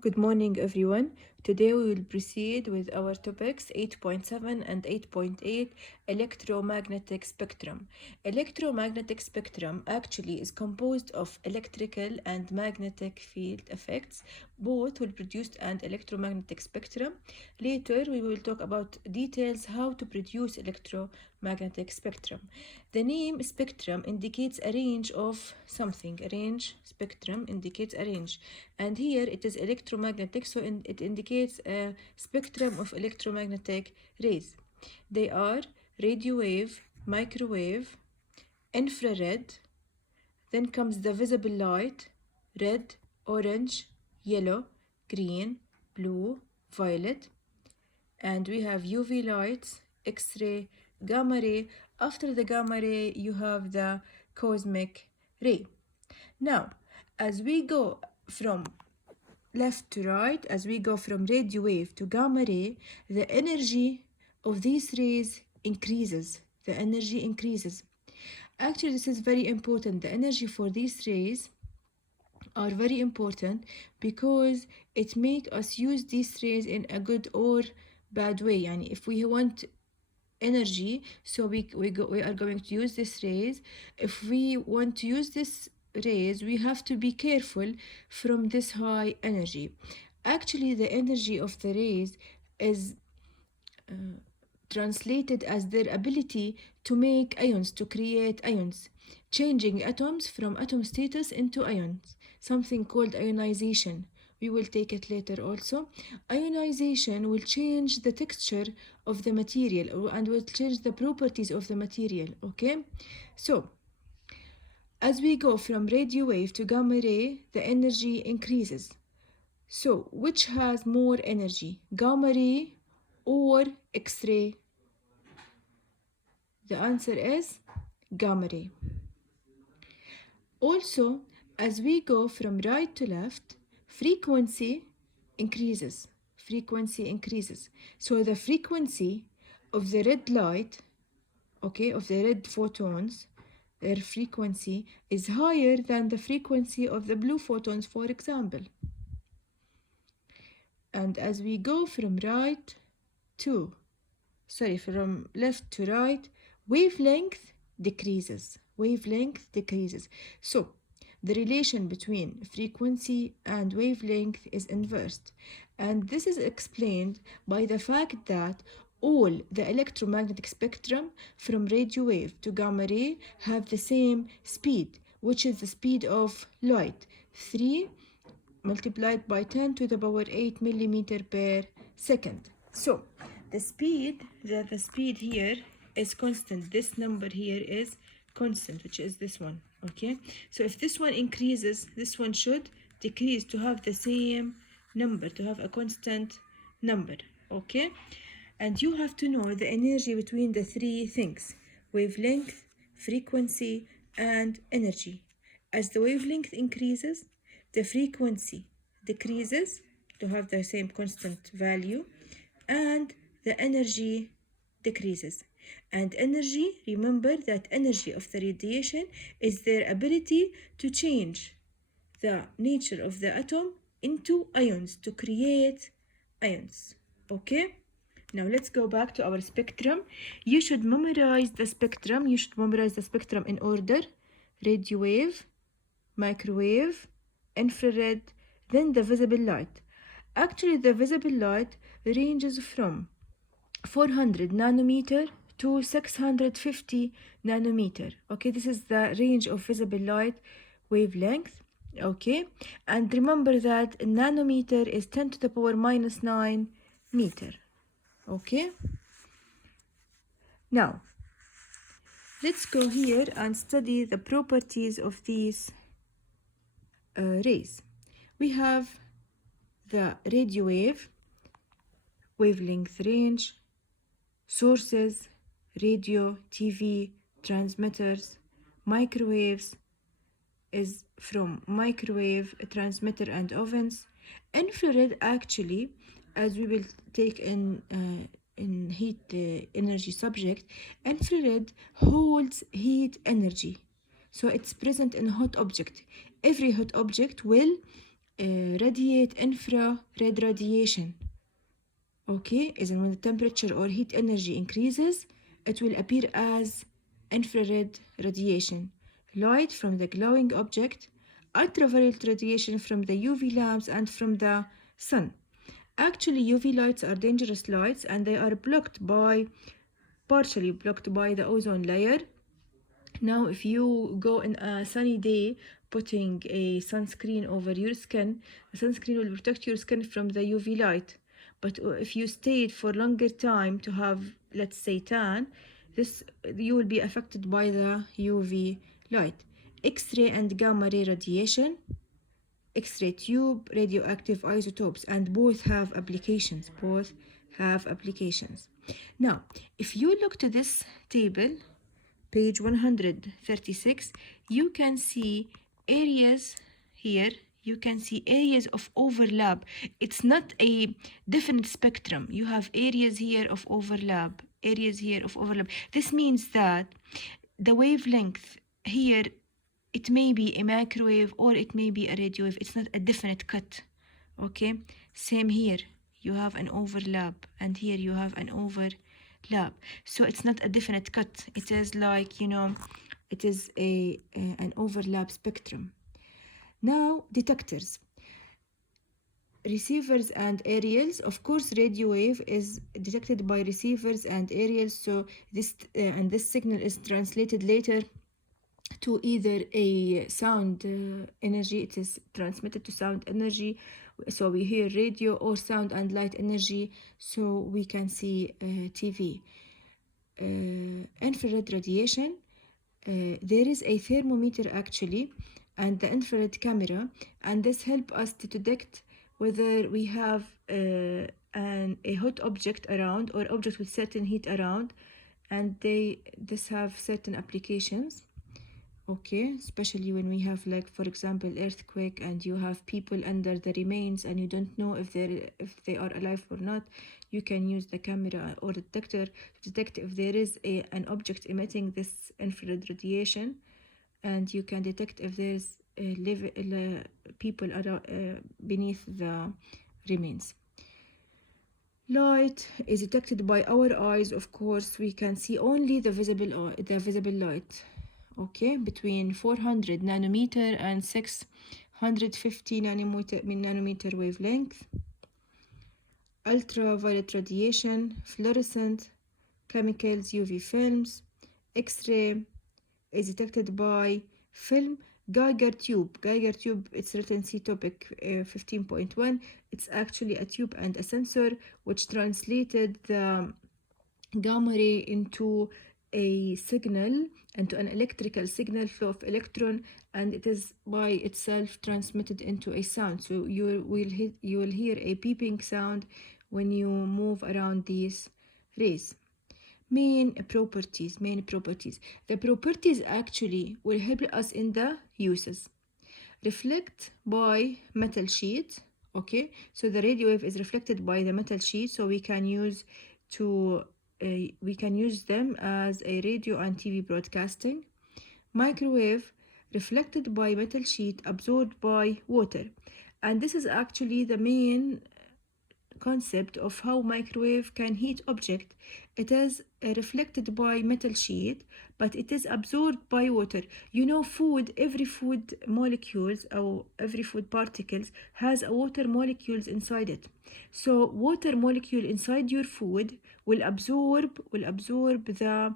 Good morning, everyone. Today we will proceed with our topics 8.7 and 8.8 electromagnetic spectrum. Electromagnetic spectrum actually is composed of electrical and magnetic field effects. Both will produce an electromagnetic spectrum. Later we will talk about details how to produce electromagnetic spectrum. The name spectrum indicates a range of something. A range spectrum indicates a range, and here it is electromagnetic, so it indicates a spectrum of electromagnetic rays. They are radio wave, microwave, infrared, then comes the visible light: red, orange, yellow, green, blue, violet, and we have UV lights, X-ray, gamma ray. After the gamma ray, you have the cosmic ray. Now, as we go from left to right, as we go from radio wave to gamma ray, the energy of these rays increases. The energy increases. Actually, this is very important. The energy for these rays are very important because it makes us use these rays in a good or bad way. Yani if we want energy, so we are going to use these rays. If we want to use this rays, we have to be careful from this high energy. Actually, the energy of the rays is translated as their ability to make ions, to create ions, changing atoms from atom status into ions, something called ionization. We will take it later also. Ionization will change the texture of the material and will change the properties of the material, okay? So, as we go from radio wave to gamma ray, the energy increases. So, which has more energy, gamma ray or X-ray? The answer is gamma ray. Also, as we go from right to left, frequency increases. Frequency increases. So the frequency of the red light, okay, of the red photons, their frequency is higher than the frequency of the blue photons, for example. And as we go from left to right, wavelength decreases. Wavelength decreases. So the relation between frequency and wavelength is inversed. And this is explained by the fact that all the electromagnetic spectrum from radio wave to gamma ray have the same speed, which is the speed of light, 3 multiplied by 10 to the power 8 millimeter per second. So the speed here is constant. This number here is constant, which is this one, okay? So if this one increases, this one should decrease to have the same number, to have a constant number, okay? And you have to know the energy between the three things: wavelength, frequency, and energy. As the wavelength increases, the frequency decreases to have the same constant value, and the energy decreases. And energy, remember that energy of the radiation is their ability to change the nature of the atom into ions, to create ions, okay? Now let's go back to our spectrum. You should memorize the spectrum. You should memorize the spectrum in order: radio wave, microwave, infrared, then the visible light. Actually, the visible light ranges from 400 nanometer to 650 nanometer. Okay, this is the range of visible light wavelength. Okay, and remember that nanometer is 10 to the power minus 9 meter. Okay, now let's go here and study the properties of these rays. We have the radio wave, wavelength range, sources, radio, TV, transmitters. Microwaves is from microwave, transmitter, and ovens. Infrared, actually, as we will take in heat energy subject, infrared holds heat energy. So it's present in hot object. Every hot object will radiate infrared radiation. Okay, is when the temperature or heat energy increases, it will appear as infrared radiation, light from the glowing object, ultraviolet radiation from the UV lamps and from the sun. Actually, UV lights are dangerous lights and they are partially blocked by the ozone layer. Now, if you go in a sunny day putting a sunscreen over your skin, the sunscreen will protect your skin from the UV light. But if you stayed for longer time to have, let's say, tan, this you will be affected by the UV light. X-ray and gamma ray radiation, X-ray tube, radioactive isotopes, and both have applications. Both have applications. Now, if you look to this table, page 136, you can see areas here. You can see areas of overlap. It's not a definite spectrum. You have areas here of overlap, areas here of overlap. This means that the wavelength here, it may be a microwave or it may be a radio wave. It's not a definite cut. Okay, same here. You have an overlap, and here you have an overlap. So it's not a definite cut. It is like, it is an overlap spectrum. Now, detectors. Receivers and aerials. Of course, radio wave is detected by receivers and aerials. So this signal is translated later to either a sound energy. It is transmitted to sound energy, so we hear radio, or sound and light energy, so we can see TV. Infrared radiation. There is a thermometer actually and the infrared camera, and this help us to detect whether we have a hot object around or object with certain heat around, and this have certain applications. Okay, especially when we have, like, for example, earthquake and you have people under the remains and you don't know if they are alive or not, you can use the camera or the detector to detect if there is an object emitting this infrared radiation, and you can detect if there's people beneath the remains. Light is detected by our eyes. Of course, we can see only the visible light. Okay, between 400 nanometer and 650 nanometer wavelength. Ultraviolet radiation, fluorescent, chemicals, UV films. X-ray is detected by film. Geiger tube, it's written C topic 15.1. It's actually a tube and a sensor which translated the gamma ray into a signal, into an electrical signal flow of electron, and it is by itself transmitted into a sound. So you will hear a beeping sound when you move around these rays. Main properties. The properties actually will help us in the uses. Reflect by metal sheet. Okay, so the radio wave is reflected by the metal sheet, so we can use them as a radio and TV broadcasting. Microwave, reflected by metal sheet, absorbed by water, and this is actually the main concept of how microwave can heat object. It is reflected by metal sheet, but it is absorbed by water. Food, every food molecules or every food particles has a water molecules inside it. So water molecule inside your food will absorb the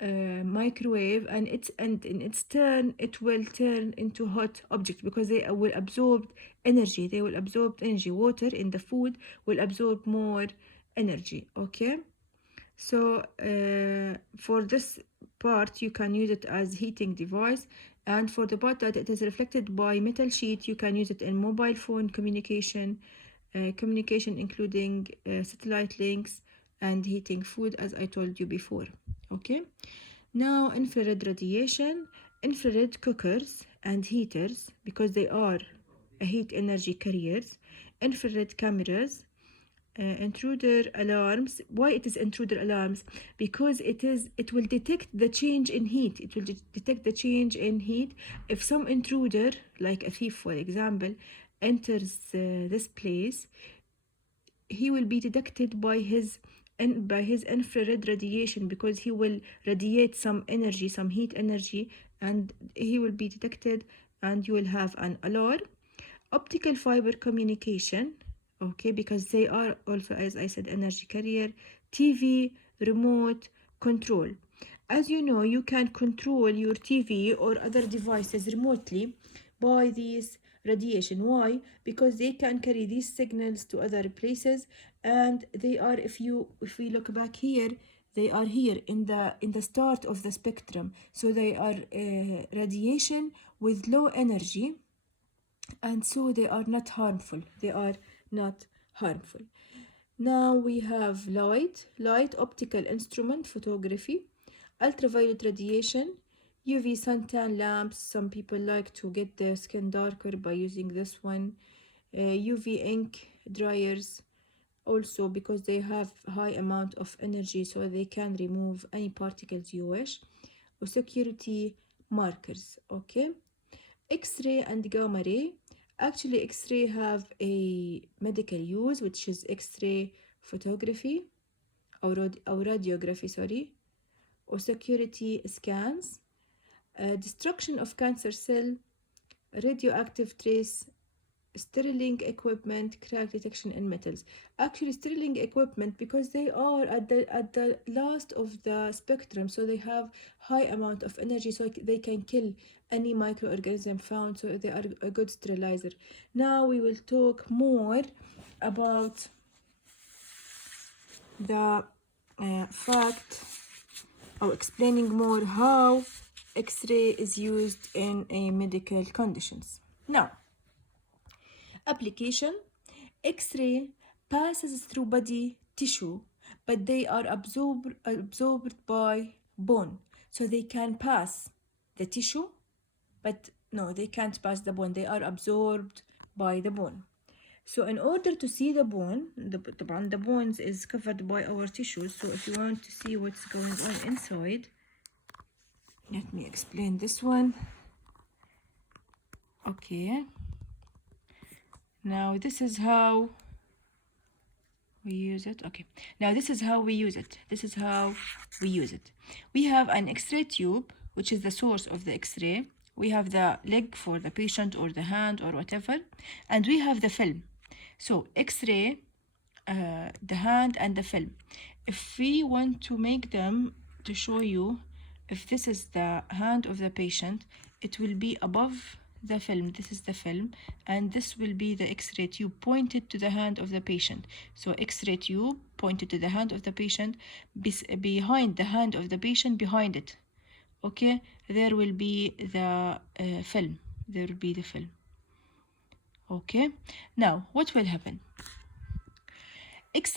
microwave, and in its turn it will turn into hot object because they will absorb energy. Water in the food will absorb more energy. Okay, so for this part you can use it as heating device, and for the part that it is reflected by metal sheet, you can use it in mobile phone communication, including satellite links and heating food, as I told you before. Okay, now infrared radiation. Infrared cookers and heaters, because they are heat energy carriers. Infrared cameras. Intruder alarms. Why it is intruder alarms? Because it will detect the change in heat. If some intruder, like a thief for example, enters this place, he will be detected by his infrared radiation, because he will radiate some energy, some heat energy, and he will be detected, and you will have an alarm. Optical fiber communication, okay, because they are also, as I said, energy carrier. TV, remote control. As you know, you can control your TV or other devices remotely by these radiation. Why? Because they can carry these signals to other places, and they are, if we look back here, they are here in the start of the spectrum. So they are radiation with low energy, and so they are not harmful. They are not harmful. Now we have light optical instrument photography, ultraviolet radiation, UV suntan lamps. Some people like to get their skin darker by using this one. UV ink dryers, also because they have high amount of energy, so they can remove any particles you wish. Or security markers, okay. X-ray and gamma ray. Actually, X-ray have a medical use, which is X-ray photography, or radiography, sorry, or security scans, destruction of cancer cell, radioactive trace, steriling equipment, crack detection in metals. Actually, steriling equipment, because they are at the last of the spectrum, so they have high amount of energy, so they can kill any microorganism found, so they are a good sterilizer. Now we will talk more about the fact, or explaining more how X-ray is used in a medical conditions. Now, application. X-ray passes through body tissue, but they are absorbed by bone. So they can pass the tissue, but no, they can't pass the bone. They are absorbed by the bone. So in order to see the bone, the bones is covered by our tissues. So if you want to see what's going on inside, let me explain this one. Okay. Now this is how we use it. Okay, now this is how we use it. We have an X-ray tube, which is the source of the X-ray. We have the leg for the patient, or the hand, or whatever, and we have the film. So X-ray, the hand and the film. If we want to make them, to show you, if this is the hand of the patient, it will be above the film. This is the film, and this will be the X-ray tube pointed to the hand of the patient. So X-ray tube pointed to the hand of the patient, behind the hand of the patient, behind it, okay, there will be the film. There will be the film. Okay, now what will happen? X-ray